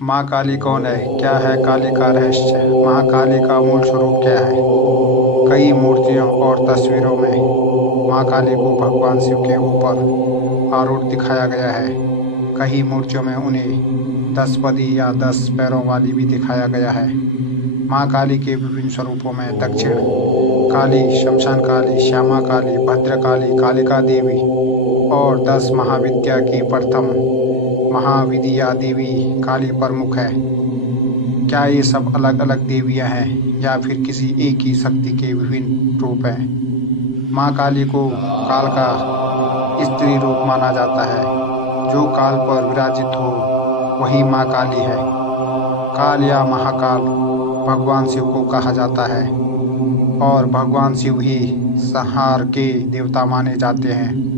माँ काली कौन है? क्या है काली का रहस्य? महाकाली का मूल स्वरूप क्या है? कई मूर्तियों और तस्वीरों में माँ काली को भगवान शिव के ऊपर आरूढ़ दिखाया गया है। कई मूर्तियों में उन्हें 10 पदी या 10 पैरों वाली भी दिखाया गया है। माँ काली के विभिन्न स्वरूपों में दक्षिण काली, शमशान काली, श्यामा काली, भद्रकाली, कालिका देवी और 10 महाविद्या की प्रथम महाविद्या देवी काली प्रमुख है। क्या ये सब अलग अलग देवियां हैं या फिर किसी एक ही शक्ति के विभिन्न रूप हैं? माँ काली को काल का स्त्री रूप माना जाता है। जो काल पर विराजित हो वही माँ काली है। काल या महाकाल भगवान शिव को कहा जाता है और भगवान शिव ही संहार के देवता माने जाते हैं।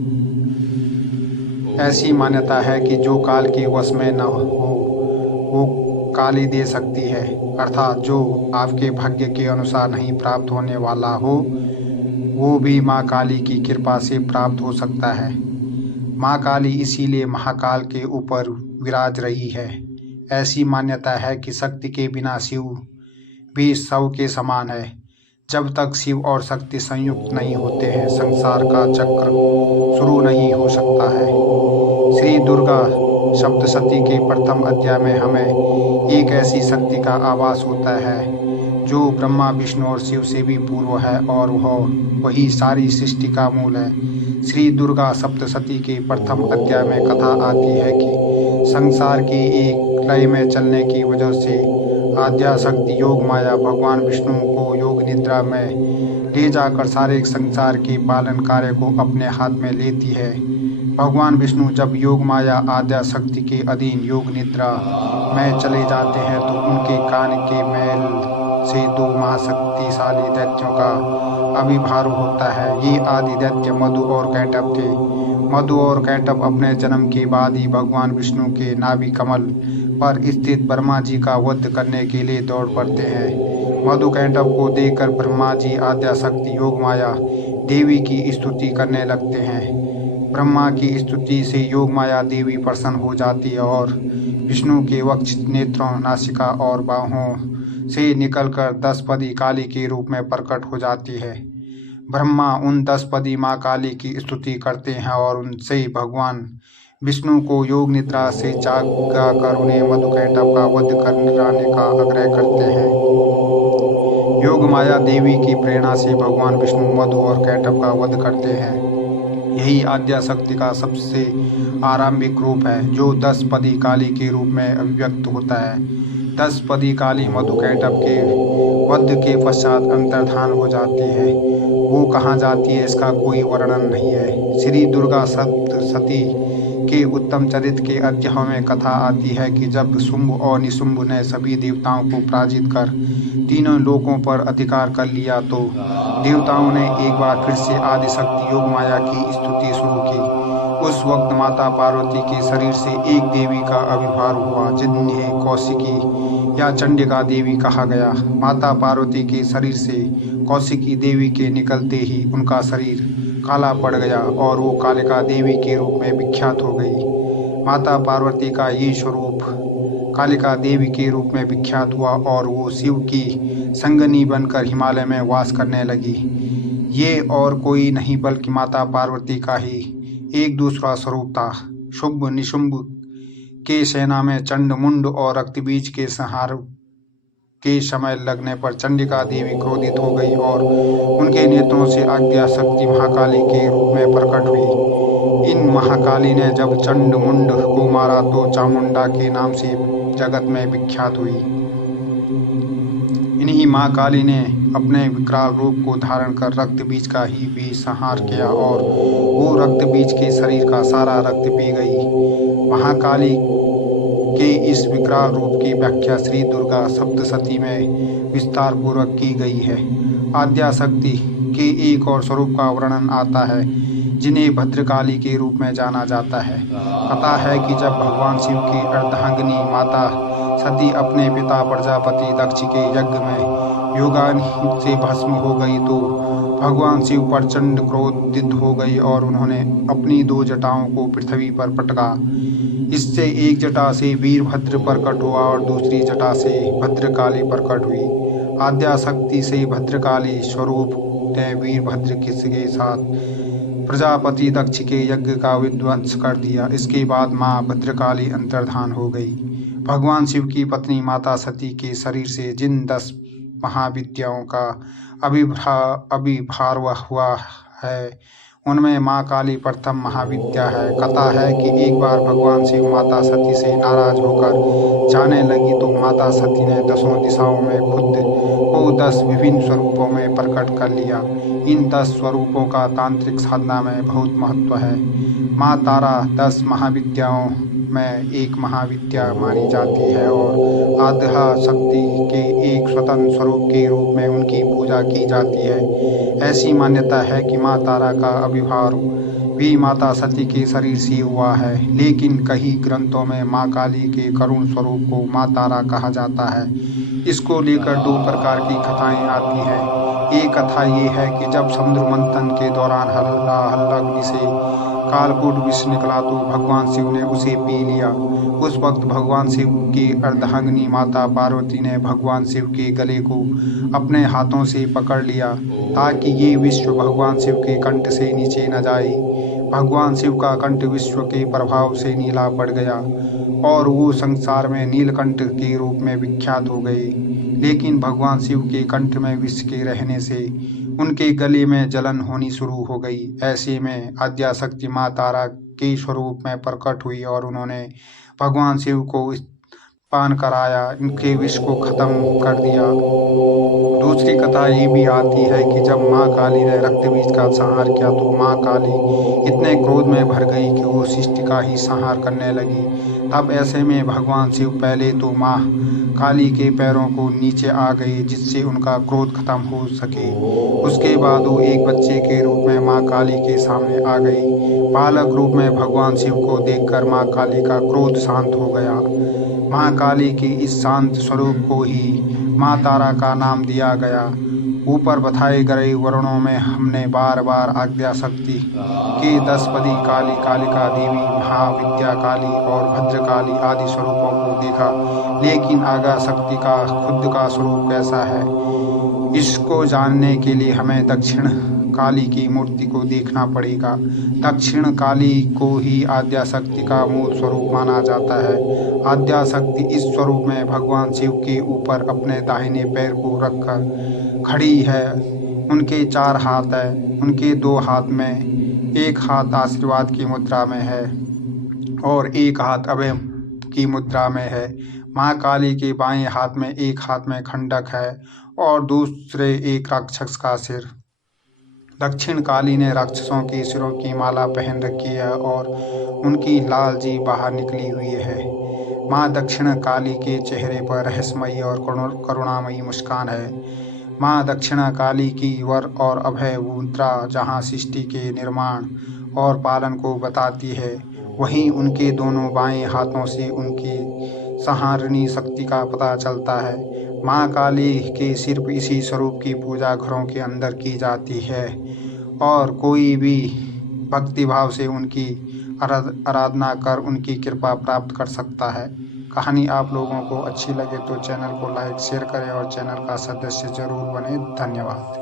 ऐसी मान्यता है कि जो काल के वश में न हो वो काली दे सकती है, अर्थात जो आपके भाग्य के अनुसार नहीं प्राप्त होने वाला हो वो भी माँ काली की कृपा से प्राप्त हो सकता है। माँ काली इसीलिए महाकाल के ऊपर विराज रही है। ऐसी मान्यता है कि शक्ति के बिना शिव भी शव के समान है। जब तक शिव और शक्ति संयुक्त नहीं होते हैं संसार का चक्र शुरू नहीं हो सकता है। श्री दुर्गा सप्तशती के प्रथम अध्याय में हमें एक ऐसी शक्ति का आभास होता है जो ब्रह्मा, विष्णु और शिव से भी पूर्व है और वही सारी सृष्टि का मूल है। श्री दुर्गा सप्तशती के प्रथम अध्याय में कथा आती है कि संसार की एक लय में चलने की वजह से आद्या शक्ति योग माया भगवान विष्णु को योग निद्रा में ले जाकर सारे संसार के पालन कार्य को अपने हाथ में लेती है। भगवान विष्णु जब योग माया आद्या शक्ति के अधीन योग निद्रा में चले जाते हैं तो उनके कान के मैल से 2 महाशक्तिशाली दैत्यों का आविर्भाव होता है। ये आदि दैत्य मधु और कैटभ थे। मधु और कैटभ अपने जन्म के बाद ही भगवान विष्णु के नाभि कमल पर स्थित ब्रह्मा जी का वध करने के लिए दौड़ पड़ते हैं। मधु कैटभ को देखकर ब्रह्मा जी आद्या शक्ति योग माया देवी की स्तुति करने लगते हैं। ब्रह्मा की स्तुति से योग माया देवी प्रसन्न हो जाती है और विष्णु के वक्ष, नेत्रों, नासिका और बाहों से निकलकर 10 पदी काली के रूप में प्रकट हो जाती है। ब्रह्मा उन 10 पदी माँ काली की स्तुति करते हैं और उनसे भगवान विष्णु को योग निद्रा से जागा कर उन्हें मधुकैटभ का वध कराने का आग्रह करते हैं। योग माया देवी की प्रेरणा से भगवान विष्णु मधु और कैटभ का वध करते हैं। यही आद्या शक्ति का सबसे आरंभिक रूप है जो 10 पदी काली के रूप में अभिव्यक्त होता है। 10 पदी काली मधु कैटभ के वध के पश्चात अंतर्धान हो जाती है। वो कहाँ जाती है इसका कोई वर्णन नहीं है। श्री दुर्गा सप्तशती के उत्तम चरित्र के अध्यायों में कथा आती है कि जब शुंभ और निशुंभ ने सभी देवताओं को पराजित कर तीनों लोकों पर अधिकार कर लिया तो देवताओं ने एक बार फिर से आदिशक्ति योग माया की स्तुति शुरू की। उस वक्त माता पार्वती के शरीर से एक देवी का आविर्भाव हुआ जिन्हें कौशिकी या चंडिका देवी कहा गया। माता पार्वती के शरीर से कौशिकी देवी के निकलते ही उनका शरीर काला पड़ गया और वो कालिका देवी के रूप में विख्यात हो गई। माता पार्वती का ये स्वरूप कालिका देवी के रूप में विख्यात हुआ और वो शिव की संगनी बनकर हिमालय में वास करने लगी। ये और कोई नहीं बल्कि माता पार्वती का ही एक दूसरा स्वरूप था। शुंभ निशुंभ के सेना में चंड मुंड और रक्तबीज के संहार के समय लगने पर चंडिका देवी क्रोधित हो गई और उनके नेत्रों से आद्या शक्ति महाकाली के रूप में प्रकट हुई। इन महाकाली ने जब चंड मुंड को मारा तो चामुंडा के नाम से जगत में विख्यात हुई। इन्हीं माँ काली ने अपने विकराल रूप को धारण कर रक्त बीज का ही भी संहार किया और वो रक्त बीज के शरीर का सारा रक्त पी गई। महाकाली के इस विकराल रूप की व्याख्या श्री दुर्गा सप्तशती में विस्तार पूर्वक की गई है। आद्या शक्ति के एक और स्वरूप का वर्णन आता है जिन्हें भद्रकाली के रूप में जाना जाता है। कथा है कि जब भगवान शिव की अर्धांगिनी माता सती अपने पिता प्रजापति दक्ष के यज्ञ में योगाग्नि से भस्म हो गई तो भगवान शिव प्रचंड क्रोधित हो गए और उन्होंने अपनी दो जटाओं को पृथ्वी पर पटका। इससे एक जटा से वीरभद्र प्रकट हुआ और दूसरी जटा से भद्रकाली प्रकट हुई। आद्याशक्ति से भद्रकाली स्वरूप ने वीरभद्र के साथ प्रजापति दक्ष के यज्ञ का विध्वंस कर दिया। इसके बाद माँ भद्रकाली अंतर्धान हो गई। भगवान शिव की पत्नी माता सती के शरीर से जिन 10 महाविद्याओं का आविर्भाव हुआ है उनमें माँ काली प्रथम महाविद्या है। कथा है कि एक बार भगवान शिव माता सती से नाराज होकर जाने लगी तो माता सती ने 10 दिशाओं में खुद को 10 विभिन्न स्वरूपों में प्रकट कर लिया। इन 10 स्वरूपों का तांत्रिक साधना में बहुत महत्व है। माँ तारा 10 महाविद्याओं में एक महाविद्या मानी जाती है और आद्या शक्ति के एक स्वतंत्र स्वरूप के रूप में उनकी पूजा की जाती है। ऐसी मान्यता है कि माँ तारा का आविर्भाव भी माता सती के शरीर से हुआ है, लेकिन कई ग्रंथों में माँ काली के करुण स्वरूप को माँ तारा कहा जाता है। इसको लेकर 2 प्रकार की कथाएं आती हैं। एक कथा ये है कि जब समुद्र मंथन के दौरान हल्लाग्नि से कालकूट विष निकला तो भगवान शिव ने उसे पी लिया। उस वक्त भगवान शिव की अर्धांगिनी माता पार्वती ने भगवान शिव के गले को अपने हाथों से पकड़ लिया ताकि ये विश्व भगवान शिव के कंठ से नीचे न जाए। भगवान शिव का कंठ विश्व के प्रभाव से नीला पड़ गया और वो संसार में नीलकंठ के रूप में विख्यात हो गए। लेकिन भगवान शिव के कंठ में विष के रहने से उनके गले में जलन होनी शुरू हो गई। ऐसे में आद्याशक्ति माँ तारा के स्वरूप में प्रकट हुई और उन्होंने भगवान शिव को पान कराया, इनके विष को खत्म कर दिया। दूसरी कथा ये भी आती है कि जब माँ काली ने रक्तबीज का संहार किया तो माँ काली इतने क्रोध में भर गई कि वो सृष्टि का ही संहार करने लगी। तब ऐसे में भगवान शिव पहले तो माँ काली के पैरों को नीचे आ गए जिससे उनका क्रोध खत्म हो सके। उसके बाद वो एक बच्चे के रूप में माँ काली के सामने आ गई। बालक रूप में भगवान शिव को देखकर माँ काली का क्रोध शांत हो गया। माँ काली के इस शांत स्वरूप को ही माँ तारा का नाम दिया गया। ऊपर बताए गए वर्णों में हमने बार बार आद्याशक्ति के 10 पदी काली, कालिका देवी, महाविद्या काली और भद्रकाली आदि स्वरूपों को देखा, लेकिन आद्याशक्ति का खुद का स्वरूप कैसा है इसको जानने के लिए हमें दक्षिण काली की मूर्ति को देखना पड़ेगा। दक्षिण काली को ही आद्याशक्ति का मूल स्वरूप माना जाता है। आद्याशक्ति इस स्वरूप में भगवान शिव के ऊपर अपने दाहिने पैर को रखकर खड़ी है। उनके 4 हाथ हैं। उनके 2 हाथ में एक हाथ आशीर्वाद की मुद्रा में है और एक हाथ अभय की मुद्रा में है। माँ काली के बाएं हाथ में एक हाथ में खंडक है और दूसरे एक राक्षस का सिर। दक्षिण काली ने राक्षसों के सिरों की माला पहन रखी है और उनकी लाल जी बाहर निकली हुई है। माँ दक्षिण काली के चेहरे पर रहस्यमयी और करुणामयी मुस्कान है। माँ दक्षिण काली की वर और अभय मुद्रा जहाँ सृष्टि के निर्माण और पालन को बताती है, वहीं उनके दोनों बाएं हाथों से उनकी संहारणी शक्ति का पता चलता है। माँ काली के सिर्फ इसी स्वरूप की पूजा घरों के अंदर की जाती है और कोई भी भक्तिभाव से उनकी आराधना कर उनकी कृपा प्राप्त कर सकता है। कहानी आप लोगों को अच्छी लगे तो चैनल को लाइक शेयर करें और चैनल का सदस्य जरूर बने। धन्यवाद।